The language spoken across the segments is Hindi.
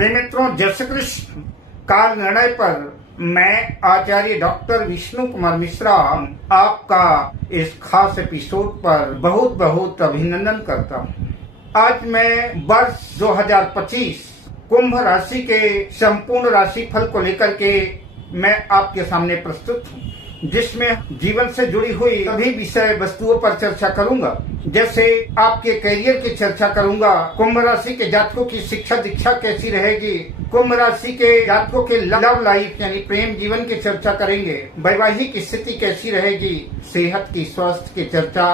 प्रिय मित्रों, जय श्री कृष्ण। काल निर्णय पर मैं आचार्य डॉक्टर विष्णु कुमार मिश्रा आपका इस खास एपिसोड पर बहुत बहुत अभिनंदन करता हूँ। आज मैं वर्ष 2025 कुंभ राशि के संपूर्ण राशि फल को लेकर के मैं आपके सामने प्रस्तुत हूँ, जिसमें जीवन से जुड़ी हुई सभी विषय वस्तुओं पर चर्चा करूंगा। जैसे आपके करियर की चर्चा करूंगा, कुंभ राशि के जातकों की शिक्षा दीक्षा कैसी रहेगी, कुंभ राशि के जातकों के लव लाइफ यानी प्रेम जीवन की चर्चा करेंगे, वैवाहिक स्थिति कैसी रहेगी, सेहत की स्वास्थ्य की चर्चा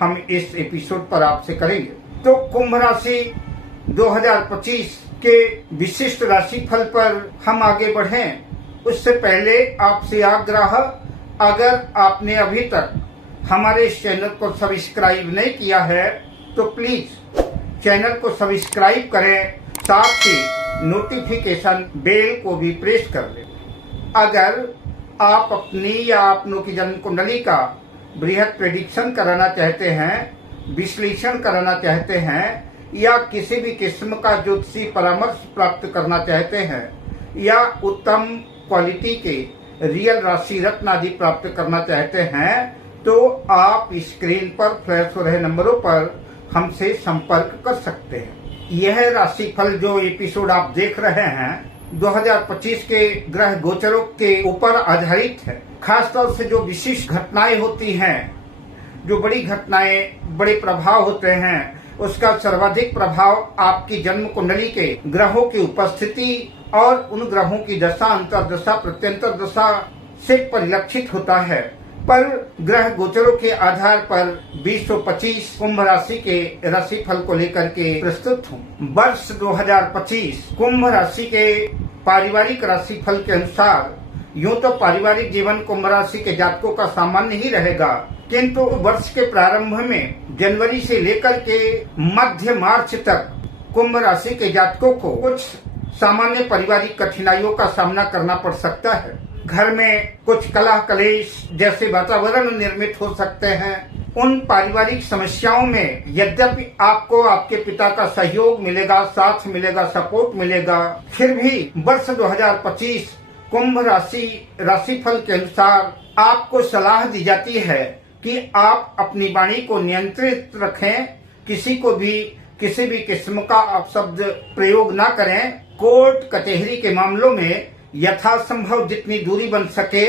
हम इस एपिसोड पर आपसे करेंगे। तो कुंभ राशि 2025 के विशिष्ट राशि फल पर हम आगे बढ़ें उससे पहले आपसे आग्रह, अगर आपने अभी तक हमारे इस चैनल को सब्सक्राइब नहीं किया है तो प्लीज चैनल को सब्सक्राइब करें, साथ ही नोटिफिकेशन बेल को भी प्रेस कर लें। अगर आप अपनी या अपनों की जन्म कुंडली का बृहद प्रेडिक्शन कराना चाहते हैं, विश्लेषण कराना चाहते हैं, या किसी भी किस्म का ज्योतिषी परामर्श प्राप्त करना चाहते हैं, या उत्तम क्वालिटी के रियल राशि रत्न आदि प्राप्त करना चाहते हैं, तो आप स्क्रीन पर फ्लैश हो रहे नंबरों पर हमसे संपर्क कर सकते हैं। यह राशि फल जो एपिसोड आप देख रहे हैं 2025 के ग्रह गोचरों के ऊपर आधारित है। खासतौर से जो विशिष्ट घटनाएं होती हैं, जो बड़ी घटनाएं, बड़े प्रभाव होते हैं, उसका सर्वाधिक प्रभाव आपकी जन्म कुंडली के ग्रहों की उपस्थिति और उन ग्रहों की दशा, अंतर्दशा, प्रत्यंतर दशा से परिलक्षित होता है। पर ग्रह गोचरों के आधार पर 2025 कुंभ राशि के राशि फल को लेकर के प्रस्तुत हूँ। वर्ष 2025 कुंभ राशि के पारिवारिक राशि फल के अनुसार यूँ तो पारिवारिक जीवन कुंभ राशि के जातकों का सामान्य ही रहेगा, किंतु वर्ष के प्रारंभ में जनवरी से लेकर के मध्य मार्च तक कुंभ राशि के जातकों को कुछ सामान्य पारिवारिक कठिनाइयों का सामना करना पड़ सकता है। घर में कुछ कलह कलेश जैसे वातावरण निर्मित हो सकते हैं। उन पारिवारिक समस्याओं में यद्यपि आपको आपके पिता का सहयोग मिलेगा, साथ मिलेगा, सपोर्ट मिलेगा, फिर भी वर्ष 2025 कुंभ राशि राशिफल के अनुसार आपको सलाह दी जाती है कि आप अपनी वाणी को नियंत्रित रखें, किसी को भी किसी भी किस्म का अपशब्द प्रयोग ना करें। कोर्ट कचहरी के मामलों में यथासंभव जितनी दूरी बन सके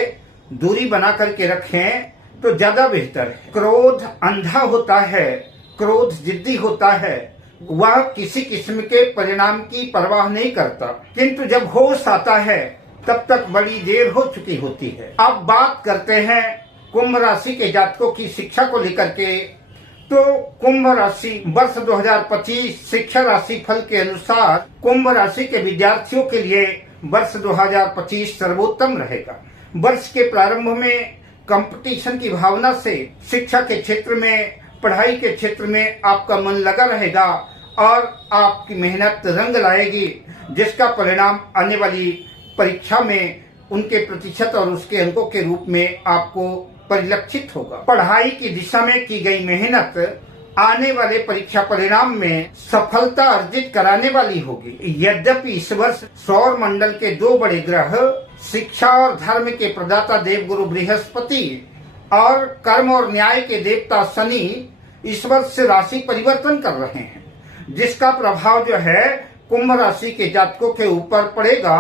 दूरी बना करके रखें तो ज्यादा बेहतर है। क्रोध अंधा होता है, क्रोध जिद्दी होता है, वह किसी किस्म के परिणाम की परवाह नहीं करता, किंतु जब होश आता है तब तक बड़ी देर हो चुकी होती है। अब बात करते हैं कुंभ राशि के जातकों की शिक्षा को लेकर के। तो कुंभ राशि वर्ष 2025 शिक्षा राशि फल के अनुसार कुंभ राशि के विद्यार्थियों के लिए वर्ष 2025 सर्वोत्तम रहेगा। वर्ष के प्रारंभ में कंपटीशन की भावना से शिक्षा के क्षेत्र में, पढ़ाई के क्षेत्र में आपका मन लगा रहेगा और आपकी मेहनत रंग लाएगी, जिसका परिणाम आने वाली परीक्षा में उनके प्रतिशत और उसके अंकों के रूप में आपको परिलक्षित होगा। पढ़ाई की दिशा में की गई मेहनत आने वाले परीक्षा परिणाम में सफलता अर्जित कराने वाली होगी। यद्यपि इस वर्ष सौर मंडल के दो बड़े ग्रह शिक्षा और धर्म के प्रदाता देवगुरु बृहस्पति और कर्म और न्याय के देवता शनि इस वर्ष राशि परिवर्तन कर रहे हैं, जिसका प्रभाव जो है कुंभ राशि के जातकों के ऊपर पड़ेगा।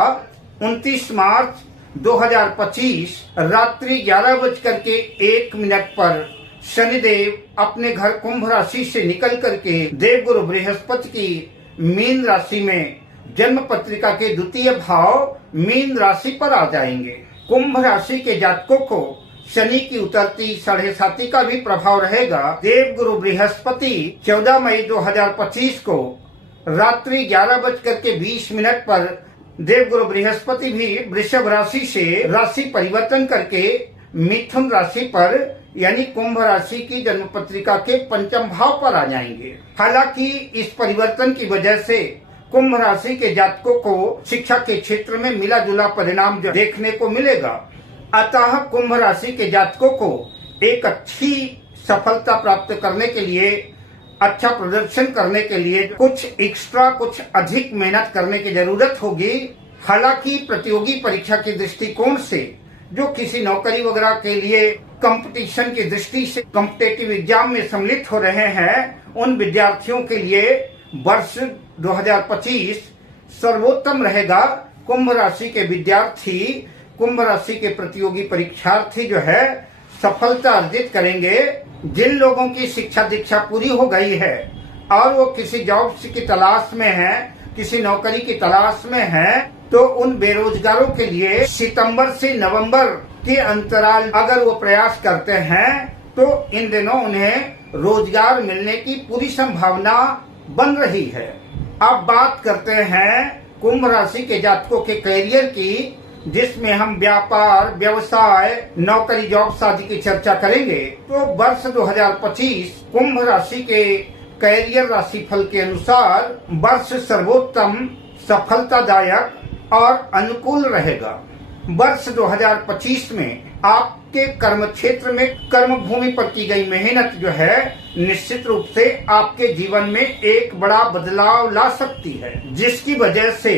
29 मार्च 2025 रात्रि 11:01 पर शनिदेव अपने घर कुंभ राशि से निकल करके देवगुरु बृहस्पति की मीन राशि में जन्म पत्रिका के द्वितीय भाव मीन राशि पर आ जाएंगे। कुंभ राशि के जातकों को शनि की उतरती 7.5 का भी प्रभाव रहेगा। देवगुरु बृहस्पति 14 मई 2025 को रात्रि 11:20 पर देवगुरु बृहस्पति भी वृषभ राशि से राशि परिवर्तन करके मिथुन राशि पर यानी कुंभ राशि की जन्म पत्रिका के पंचम भाव पर आ जाएंगे। हालांकि इस परिवर्तन की वजह से कुंभ राशि के जातकों को शिक्षा के क्षेत्र में मिला जुला परिणाम देखने को मिलेगा। अतः कुंभ राशि के जातकों को एक अच्छी सफलता प्राप्त करने के लिए अच्छा प्रदर्शन करने के लिए कुछ एक्स्ट्रा, कुछ अधिक मेहनत करने की जरूरत होगी। हालांकि प्रतियोगी परीक्षा के दृष्टिकोण से जो किसी नौकरी वगैरह के लिए कंपटीशन की दृष्टि से कॉम्पिटेटिव एग्जाम में सम्मिलित हो रहे हैं, उन विद्यार्थियों के लिए वर्ष 2025 सर्वोत्तम रहेगा। कुंभ राशि के विद्यार्थी, कुंभ राशि के प्रतियोगी परीक्षार्थी जो है सफलता अर्जित करेंगे। जिन लोगों की शिक्षा दीक्षा पूरी हो गई है और वो किसी जॉब की तलाश में है, किसी नौकरी की तलाश में है, तो उन बेरोजगारों के लिए सितंबर से नवंबर के अंतराल अगर वो प्रयास करते हैं तो इन दिनों उन्हें रोजगार मिलने की पूरी संभावना बन रही है। अब बात करते हैं कुंभ राशि के जातकों के करियर की, जिसमें हम व्यापार, व्यवसाय, नौकरी, जॉब आदि की चर्चा करेंगे। तो वर्ष 2025 कुंभ राशि के करियर राशिफल के अनुसार वर्ष सर्वोत्तम, सफलतादायक और अनुकूल रहेगा। वर्ष 2025 में आपके कर्म क्षेत्र में, कर्म भूमि पर की गई मेहनत जो है निश्चित रूप से आपके जीवन में एक बड़ा बदलाव ला सकती है, जिसकी वजह से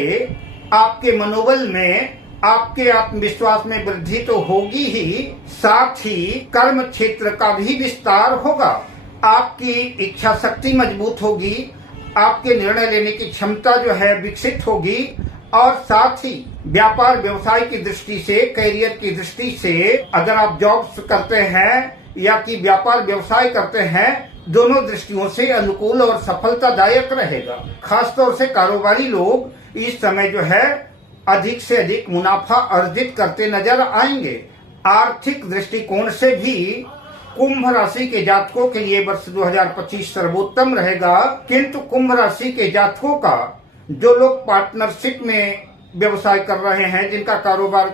आपके मनोबल में, आपके आत्मविश्वास में वृद्धि तो होगी ही, साथ ही कर्म क्षेत्र का भी विस्तार होगा। आपकी इच्छा शक्ति मजबूत होगी, आपके निर्णय लेने की क्षमता जो है विकसित होगी और साथ ही व्यापार व्यवसाय की दृष्टि से, करियर की दृष्टि से अगर आप जॉब्स करते हैं या कि व्यापार व्यवसाय करते हैं, दोनों दृष्टियों से अनुकूल और सफलतादायक रहेगा। खासतौर से कारोबारी लोग इस समय जो है अधिक से अधिक मुनाफा अर्जित करते नजर आएंगे। आर्थिक दृष्टिकोण से भी कुंभ राशि के जातकों के लिए वर्ष 2025 सर्वोत्तम रहेगा। किंतु कुंभ राशि के जातकों का, जो लोग पार्टनरशिप में व्यवसाय कर रहे हैं, जिनका कारोबार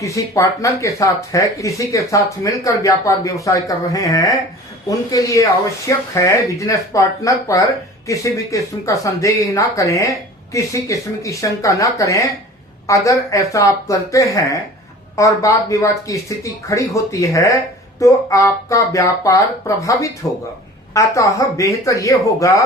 किसी पार्टनर के साथ है, किसी के साथ मिलकर व्यापार व्यवसाय कर रहे हैं, उनके लिए आवश्यक है बिजनेस पार्टनर पर किसी भी किस्म का संदेह ना करें, किसी किस्म की शंका ना करें। अगर ऐसा आप करते हैं और वाद विवाद की स्थिति खड़ी होती है तो आपका व्यापार प्रभावित होगा। अतः बेहतर ये होगा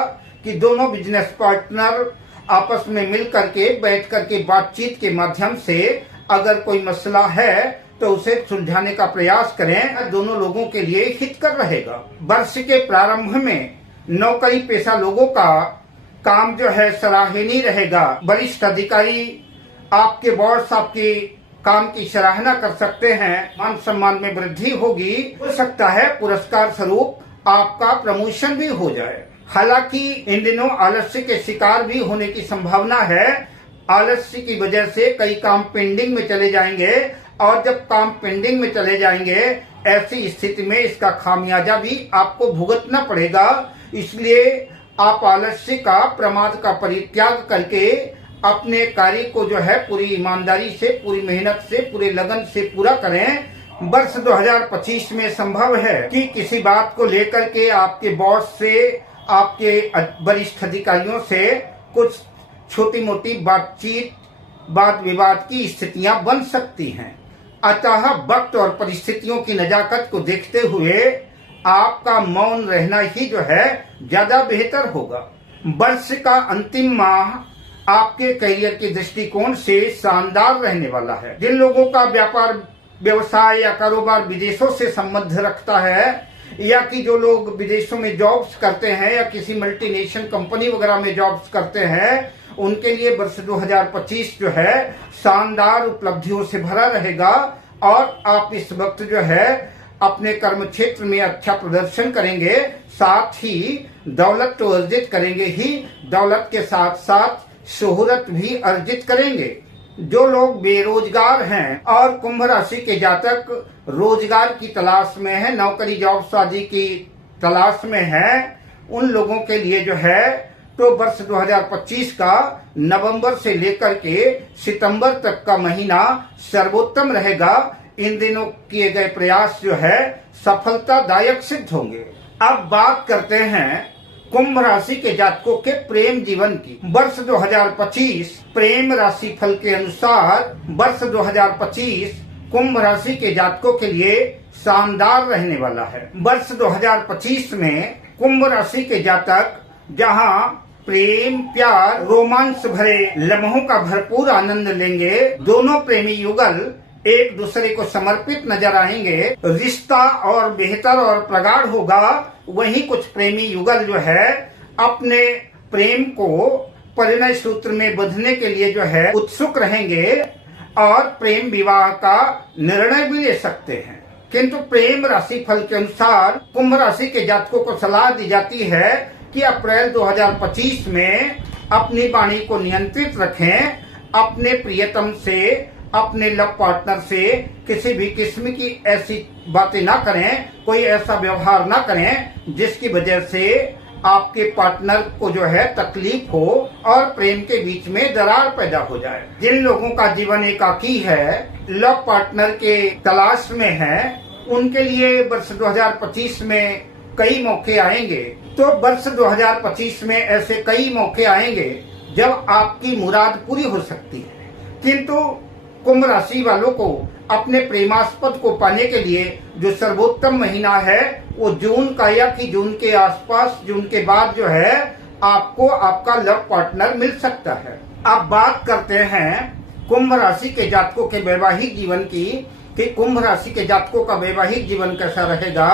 कि दोनों बिजनेस पार्टनर आपस में मिल करके, बैठ करके बातचीत के माध्यम से अगर कोई मसला है तो उसे सुलझाने का प्रयास करें। दोनों लोगों के लिए हितकर रहेगा। वर्ष के प्रारंभ में नौकरी पेशा लोगों का काम जो है सराहनीय रहेगा। वरिष्ठ अधिकारी, आपके बॉस आपके काम की सराहना कर सकते हैं, मान सम्मान में वृद्धि होगी। हो सकता है पुरस्कार स्वरूप आपका प्रमोशन भी हो जाए। हालांकि इन दिनों आलस्य के शिकार भी होने की संभावना है। आलस्य की वजह से कई काम पेंडिंग में चले जाएंगे और जब काम पेंडिंग में चले जाएंगे, ऐसी स्थिति में इसका खामियाजा भी आपको भुगतना पड़ेगा। इसलिए आप आलस्य का, प्रमाद का परित्याग करके अपने कार्य को जो है पूरी ईमानदारी से, पूरी मेहनत से, पूरे लगन से पूरा करें। वर्ष 2025 में संभव है कि किसी बात को लेकर के आपके बॉस से, आपके वरिष्ठ अधिकारियों से कुछ छोटी मोटी बातचीत, वाद विवाद की स्थितियां बन सकती हैं। अतः वक्त और परिस्थितियों की नजाकत को देखते हुए आपका मौन रहना ही जो है ज्यादा बेहतर होगा। वर्ष का अंतिम माह आपके करियर के दृष्टिकोण से शानदार रहने वाला है। जिन लोगों का व्यापार व्यवसाय या कारोबार विदेशों से संबंध रखता है, या कि जो लोग विदेशों में जॉब्स करते हैं या किसी मल्टीनेशनल कंपनी वगैरह में जॉब्स करते हैं, उनके लिए वर्ष 2025 जो है शानदार उपलब्धियों से भरा रहेगा और आप इस वक्त जो है अपने कर्म क्षेत्र में अच्छा प्रदर्शन करेंगे। साथ ही दौलत तो अर्जित करेंगे ही, दौलत के साथ साथ शोहरत भी अर्जित करेंगे। जो लोग बेरोजगार हैं और कुंभ राशि के जातक रोजगार की तलाश में है, नौकरी जॉब आदि की तलाश में है, उन लोगों के लिए जो है तो वर्ष 2025 का नवंबर से लेकर के सितंबर तक का महीना सर्वोत्तम रहेगा। इन दिनों किए गए प्रयास जो है सफलतादायक सिद्ध होंगे। अब बात करते हैं कुंभ राशि के जातकों के प्रेम जीवन की। वर्ष 2025 प्रेम राशि फल के अनुसार वर्ष 2025 कुंभ राशि के जातकों के लिए शानदार रहने वाला है। वर्ष 2025 में कुंभ राशि के जातक जहां प्रेम, प्यार, रोमांस भरे लम्हों का भरपूर आनंद लेंगे, दोनों प्रेमी युगल एक दूसरे को समर्पित नजर आएंगे, रिश्ता और बेहतर और प्रगाढ़ होगा। वहीं कुछ प्रेमी युगल जो है अपने प्रेम को परिणय सूत्र में बंधने के लिए जो है उत्सुक रहेंगे और प्रेम विवाह का निर्णय भी ले सकते हैं। किंतु प्रेम राशि फल के अनुसार कुंभ राशि के जातकों को सलाह दी जाती है कि अप्रैल 2025 में अपनी वाणी को नियंत्रित रखें, अपने प्रियतम से, अपने लव पार्टनर से किसी भी किस्म की ऐसी बातें ना करें, कोई ऐसा व्यवहार ना करें जिसकी वजह से आपके पार्टनर को जो है तकलीफ हो और प्रेम के बीच में दरार पैदा हो जाए। जिन लोगों का जीवन एकाकी है, लव पार्टनर के तलाश में है, उनके लिए वर्ष 2025 में कई मौके आएंगे। तो वर्ष 2025 में ऐसे कई मौके आएंगे जब आपकी मुराद पूरी हो सकती है। किंतु कुंभ राशि वालों को अपने प्रेमास्पद को पाने के लिए जो सर्वोत्तम महीना है वो जून का या कि जून के आसपास, जून के बाद जो है आपको आपका लव पार्टनर मिल सकता है। अब बात करते हैं कुंभ राशि के जातकों के वैवाहिक जीवन की कि कुंभ राशि के जातकों का वैवाहिक जीवन कैसा रहेगा।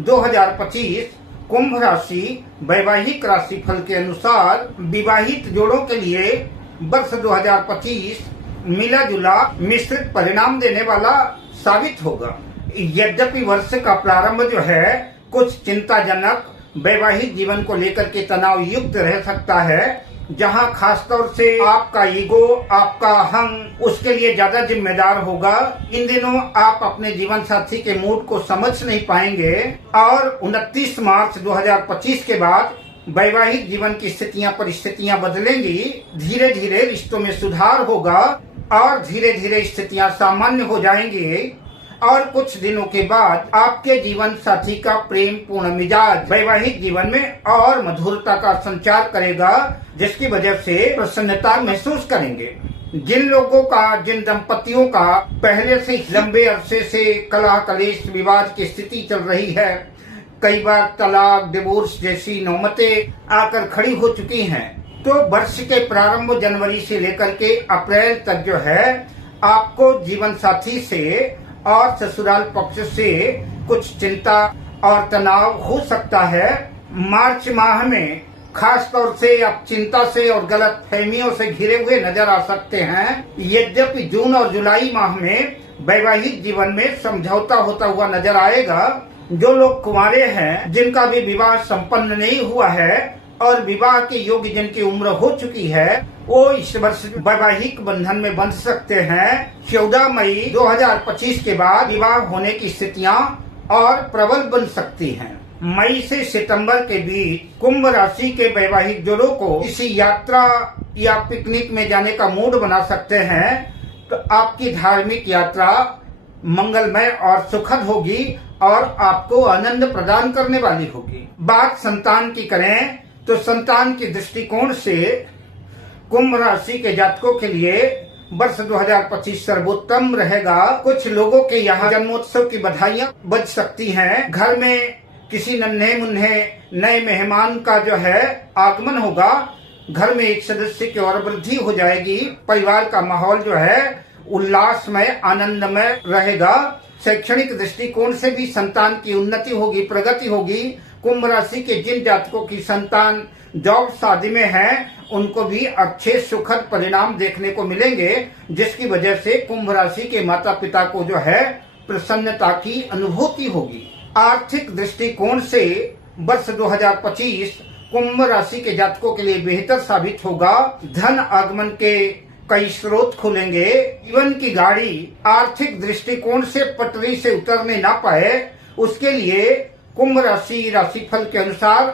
2025 कुंभ राशि वैवाहिक राशि फल के अनुसार विवाहित जोड़ों के लिए वर्ष 2025 मिला जुला मिश्रित परिणाम देने वाला साबित होगा। यद्यपि वर्ष का प्रारंभ जो है कुछ चिंताजनक वैवाहिक जीवन को लेकर के तनाव युक्त रह सकता है, जहां खासतौर से आपका ईगो, आपका अहम उसके लिए ज्यादा जिम्मेदार होगा। इन दिनों आप अपने जीवन साथी के मूड को समझ नहीं पाएंगे और 29 मार्च 2025 के बाद वैवाहिक जीवन की परिस्थितियां बदलेंगी। धीरे धीरे रिश्तों में सुधार होगा और धीरे धीरे स्थितियां सामान्य हो जाएंगी और कुछ दिनों के बाद आपके जीवन साथी का प्रेम पूर्ण मिजाज वैवाहिक जीवन में और मधुरता का संचार करेगा, जिसकी वजह से प्रसन्नता महसूस करेंगे। जिन दंपतियों का पहले से लंबे अरसे से कलह कलेश विवाद की स्थिति चल रही है, कई बार तलाक, डिवोर्स जैसी नौबतें आकर खड़ी हो चुकी हैं, तो वर्ष के प्रारंभ जनवरी से लेकर के अप्रैल तक जो है आपको जीवन साथी से और ससुराल पक्ष से कुछ चिंता और तनाव हो सकता है। मार्च माह में खास तौर से आप चिंता से और गलत फहमियों से घिरे हुए नजर आ सकते हैं। यद्यपि जून और जुलाई माह में वैवाहिक जीवन में समझौता होता हुआ नजर आएगा। जो लोग कुंवारे हैं, जिनका भी विवाह संपन्न नहीं हुआ है और विवाह के योग्य जिनकी उम्र हो चुकी है, वो इस वर्ष वैवाहिक बंधन में बंध सकते हैं। 14 मई 2025 के बाद विवाह होने की स्थितियां और प्रबल बन सकती हैं। मई से सितंबर के बीच कुंभ राशि के वैवाहिक जोड़ों को किसी यात्रा या पिकनिक में जाने का मूड बना सकते हैं। तो आपकी धार्मिक यात्रा मंगलमय और सुखद होगी और आपको आनंद प्रदान करने वाली होगी। बात संतान की करें तो संतान के दृष्टिकोण से कुंभ राशि के जातकों के लिए वर्ष 2025 सर्वोत्तम रहेगा। कुछ लोगों के यहाँ जन्मोत्सव की बधाइयां बज सकती हैं। घर में किसी नन्हे मुन्ने नए मेहमान का जो है आगमन होगा। घर में एक सदस्य की और वृद्धि हो जाएगी। परिवार का माहौल जो है उल्लासमय, आनंदमय रहेगा। शैक्षणिक दृष्टिकोण से भी संतान की उन्नति होगी, प्रगति होगी। कुंभ राशि के जिन जातकों की संतान जॉब शादी में है, उनको भी अच्छे सुखद परिणाम देखने को मिलेंगे, जिसकी वजह से कुंभ राशि के माता पिता को जो है प्रसन्नता की अनुभूति होगी। आर्थिक दृष्टिकोण से वर्ष 2025 कुंभ राशि के जातकों के लिए बेहतर साबित होगा। धन आगमन के कई स्रोत खुलेंगे। जीवन की गाड़ी आर्थिक दृष्टिकोण से पटरी से उतरने ना पाए, उसके लिए कुंभ राशि राशिफल के अनुसार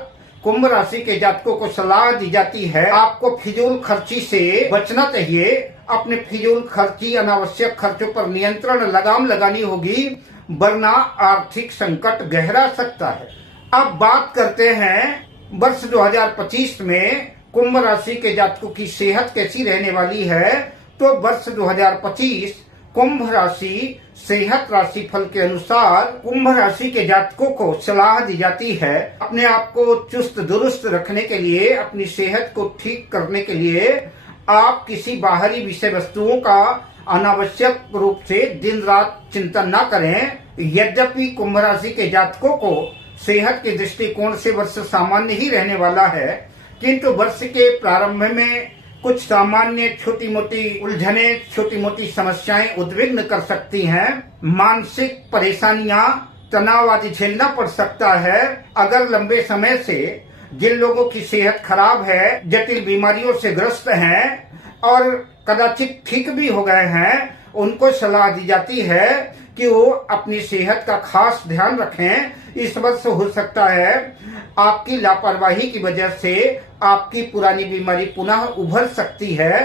कुंभ राशि के जातकों को सलाह दी जाती है आपको फिजूल खर्ची से बचना चाहिए। अपने फिजूल खर्ची, अनावश्यक खर्चों पर नियंत्रण, लगाम लगानी होगी, वरना आर्थिक संकट गहरा सकता है। अब बात करते हैं वर्ष 2025 में कुंभ राशि के जातकों की सेहत कैसी रहने वाली है। तो वर्ष 2025 कुंभ राशि सेहत राशि फल के अनुसार कुंभ राशि के जातकों को सलाह दी जाती है अपने आप को चुस्त दुरुस्त रखने के लिए, अपनी सेहत को ठीक करने के लिए आप किसी बाहरी विषय वस्तुओं का अनावश्यक रूप से दिन रात चिंतन न करें। यद्यपि कुंभ राशि के जातकों को सेहत के दृष्टिकोण से वर्ष सामान्य ही रहने वाला है, किंतु वर्ष के प्रारंभ में कुछ सामान्य छोटी मोटी उलझने, छोटी मोटी समस्याएं उद्विग्न कर सकती हैं। मानसिक परेशानियां, तनाव आदि झेलना पड़ सकता है। अगर लंबे समय से जिन लोगों की सेहत खराब है, जटिल बीमारियों से ग्रस्त हैं और कदाचित ठीक भी हो गए हैं, उनको सलाह दी जाती है कि वो अपनी सेहत का खास ध्यान रखें। इस वर्ष हो सकता है आपकी लापरवाही की वजह से आपकी पुरानी बीमारी पुनः उभर सकती है।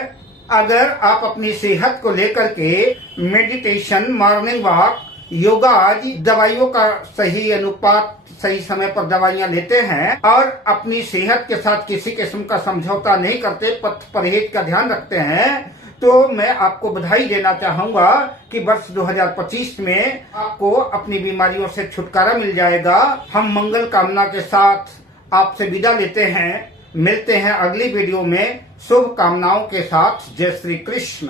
अगर आप अपनी सेहत को लेकर के मेडिटेशन, मॉर्निंग वॉक, योगा आदि दवाइयों का सही अनुपात, सही समय पर दवाइयां लेते हैं और अपनी सेहत के साथ किसी किस्म का समझौता नहीं करते, पथ परहेज का ध्यान रखते हैं, तो मैं आपको बधाई देना चाहूंगा कि वर्ष 2025 में आपको अपनी बीमारियों से छुटकारा मिल जाएगा। हम मंगल कामना के साथ आपसे विदा लेते हैं। मिलते हैं अगली वीडियो में शुभ कामनाओं के साथ। जय श्री कृष्ण।